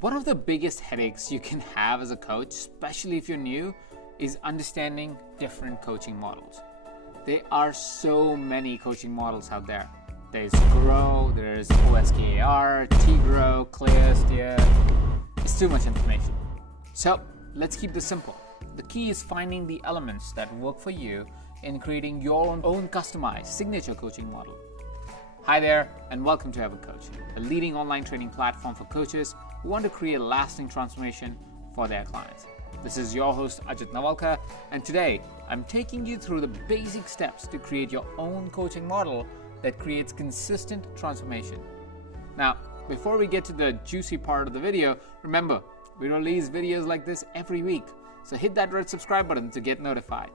One of the biggest headaches you can have as a coach, especially if you're new, is understanding different coaching models. There are so many coaching models out there. There's Grow, there's OSKAR, T-Grow, Clear, Steer. It's too much information. So let's keep this simple. The key is finding the elements that work for you in creating your own customized signature coaching model. Hi there, and welcome to EverCoach, a leading online training platform for coaches who want to create lasting transformation for their clients. This is your host, Ajit Nawalkar, and today I'm taking you through the basic steps to create your own coaching model that creates consistent transformation. Now, before we get to the juicy part of the video, remember, we release videos like this every week, so hit that red subscribe button to get notified.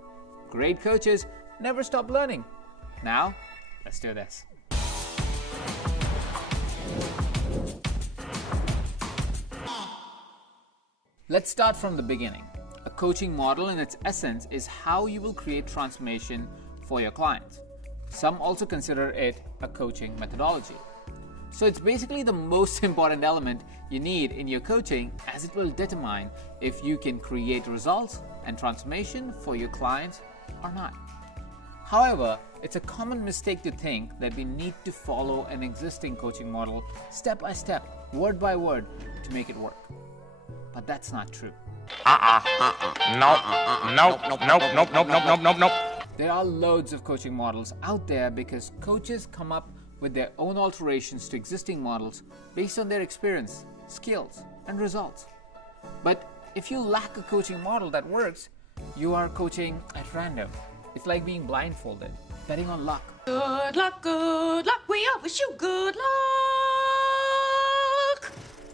Great coaches never stop learning. Now, let's do this. Let's start from the beginning. A coaching model in its essence is how you will create transformation for your clients. Some also consider it a coaching methodology. So it's basically the most important element you need in your coaching, as it will determine if you can create results and transformation for your clients or not. However, it's a common mistake to think that we need to follow an existing coaching model step by step, word by word, to make it work. But that's not true. Nope. There are loads of coaching models out there because coaches come up with their own alterations to existing models based on their experience, skills, and results. But if you lack a coaching model that works, you are coaching at random. It's like being blindfolded, betting on luck. Good luck, we all wish you good luck.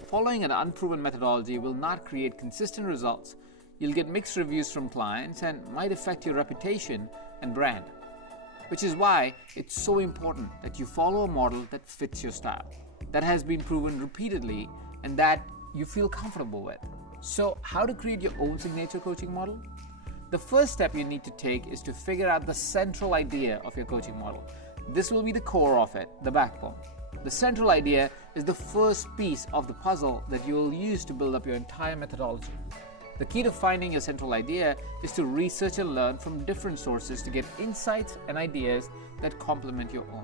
Following an unproven methodology will not create consistent results. You'll get mixed reviews from clients and might affect your reputation and brand. Which is why it's so important that you follow a model that fits your style, that has been proven repeatedly, and that you feel comfortable with. So, how to create your own signature coaching model? The first step you need to take is to figure out the central idea of your coaching model. This will be the core of it, the backbone. The central idea is the first piece of the puzzle that you will use to build up your entire methodology. The key to finding your central idea is to research and learn from different sources to get insights and ideas that complement your own.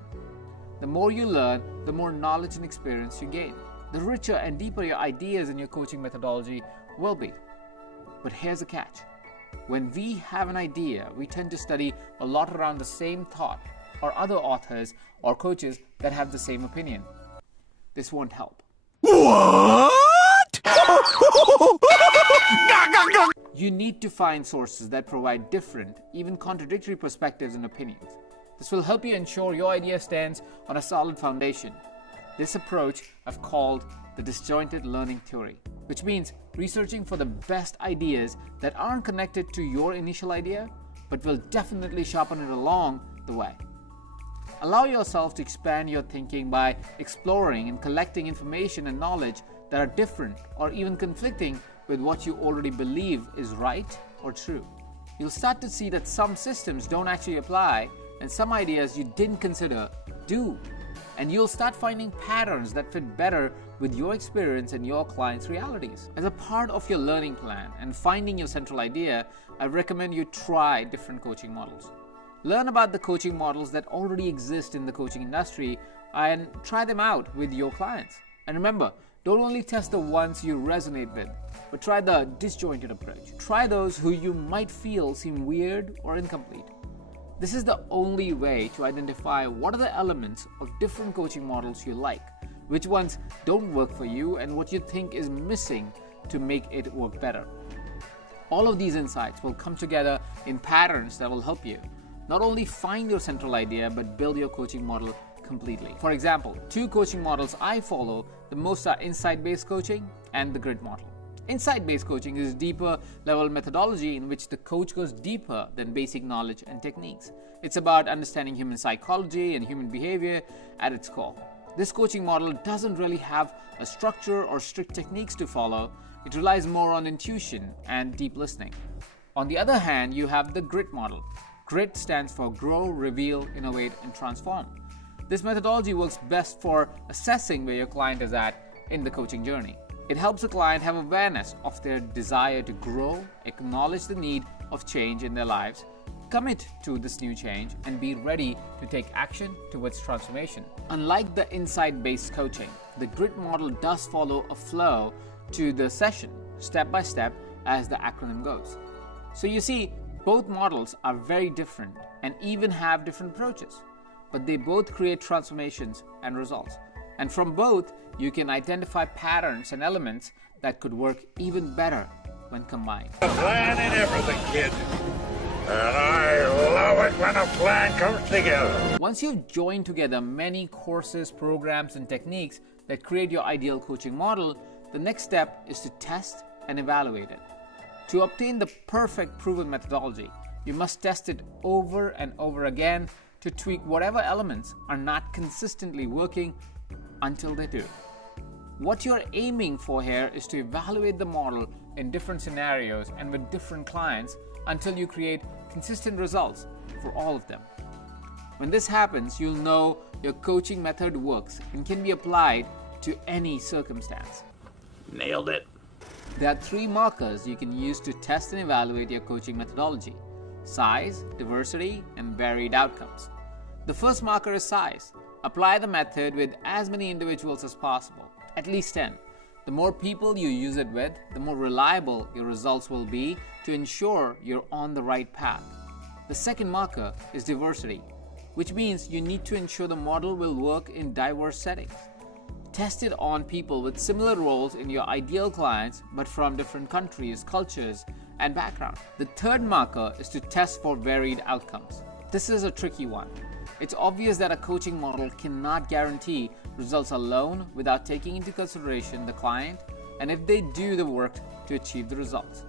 The more you learn, the more knowledge and experience you gain. The richer and deeper your ideas and your coaching methodology will be. But here's the catch. When we have an idea, we tend to study a lot around the same thought or other authors or coaches that have the same opinion. This won't help. What? You need to find sources that provide different, even contradictory perspectives and opinions. This will help you ensure your idea stands on a solid foundation. This approach I've called the disjointed learning theory, which means researching for the best ideas that aren't connected to your initial idea, but will definitely sharpen it along the way. Allow yourself to expand your thinking by exploring and collecting information and knowledge that are different or even conflicting with what you already believe is right or true. You'll start to see that some systems don't actually apply and some ideas you didn't consider do. And you'll start finding patterns that fit better with your experience and your clients' realities. As a part of your learning plan and finding your central idea, I recommend you try different coaching models. Learn about the coaching models that already exist in the coaching industry and try them out with your clients. And remember, don't only test the ones you resonate with, but try the disjointed approach. Try those who you might feel seem weird or incomplete. This is the only way to identify what are the elements of different coaching models you like, which ones don't work for you, and what you think is missing to make it work better. All of these insights will come together in patterns that will help you not only find your central idea, but build your coaching model completely. For example, two coaching models I follow the most are insight-based coaching and the grid model. Insight-based coaching is deeper level methodology in which the coach goes deeper than basic knowledge and techniques. It's about understanding human psychology and human behavior at its core. This coaching model doesn't really have a structure or strict techniques to follow. It relies more on intuition and deep listening. On the other hand, you have the grit model. GRIT stands for Grow, Reveal, Innovate, and Transform. This methodology works best for assessing where your client is at in the coaching journey. It helps a client have awareness of their desire to grow, acknowledge the need of change in their lives, commit to this new change, and be ready to take action towards transformation. Unlike the insight-based coaching, the GRIT model does follow a flow to the session, step by step, as the acronym goes. So you see, both models are very different and even have different approaches, but they both create transformations and results. And from both, you can identify patterns and elements that could work even better when combined. A plan in everything, kid. And I love it when a plan comes together. Once you've joined together many courses, programs, and techniques that create your ideal coaching model, the next step is to test and evaluate it. To obtain the perfect proven methodology, you must test it over and over again to tweak whatever elements are not consistently working until they do. What you're aiming for here is to evaluate the model in different scenarios and with different clients until you create consistent results for all of them. When this happens, you'll know your coaching method works and can be applied to any circumstance. Nailed it. There are 3 markers you can use to test and evaluate your coaching methodology: size, diversity, and varied outcomes. The first marker is size. Apply the method with as many individuals as possible, at least 10. The more people you use it with, the more reliable your results will be to ensure you're on the right path. The second marker is diversity, which means you need to ensure the model will work in diverse settings. Test it on people with similar roles in your ideal clients, but from different countries, cultures, and backgrounds. The third marker is to test for varied outcomes. This is a tricky one. It's obvious that a coaching model cannot guarantee results alone without taking into consideration the client and if they do the work to achieve the results.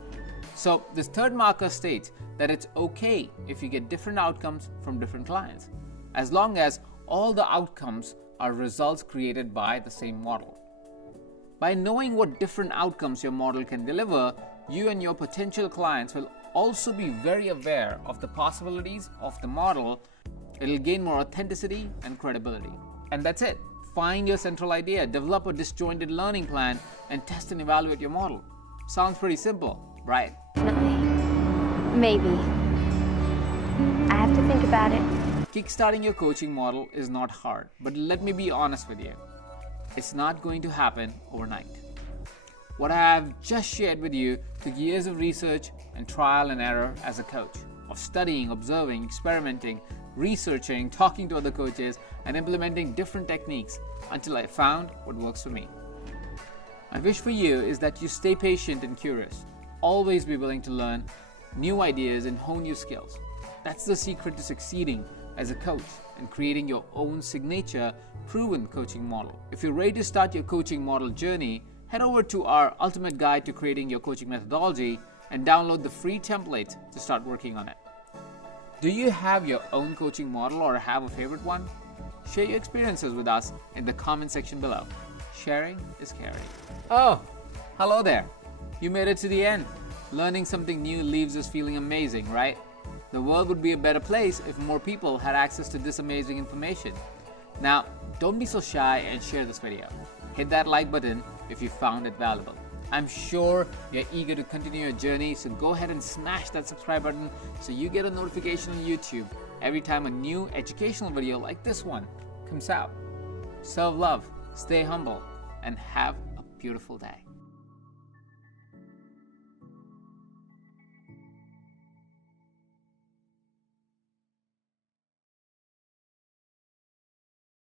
So this third marker states that it's okay if you get different outcomes from different clients, as long as all the outcomes are results created by the same model. By knowing what different outcomes your model can deliver, you and your potential clients will also be very aware of the possibilities of the model. It'll gain more authenticity and credibility. And that's it. Find your central idea, develop a disjointed learning plan, and test and evaluate your model. Sounds pretty simple, right? Maybe. I have to think about it. Kickstarting your coaching model is not hard, but let me be honest with you. It's not going to happen overnight. What I have just shared with you took years of research and trial and error as a coach, of studying, observing, experimenting, researching, talking to other coaches, and implementing different techniques until I found what works for me. My wish for you is that you stay patient and curious. Always be willing to learn new ideas and hone your skills. That's the secret to succeeding as a coach and creating your own signature, proven coaching model. If you're ready to start your coaching model journey, head over to our ultimate guide to creating your coaching methodology and download the free template to start working on it. Do you have your own coaching model or have a favorite one? Share your experiences with us in the comment section below. Sharing is caring. Oh, hello there. You made it to the end. Learning something new leaves us feeling amazing, right? The world would be a better place if more people had access to this amazing information. Now, don't be so shy and share this video. Hit that like button if you found it valuable. I'm sure you're eager to continue your journey, so go ahead and smash that subscribe button so you get a notification on YouTube every time a new educational video like this one comes out. Serve love, stay humble, and have a beautiful day.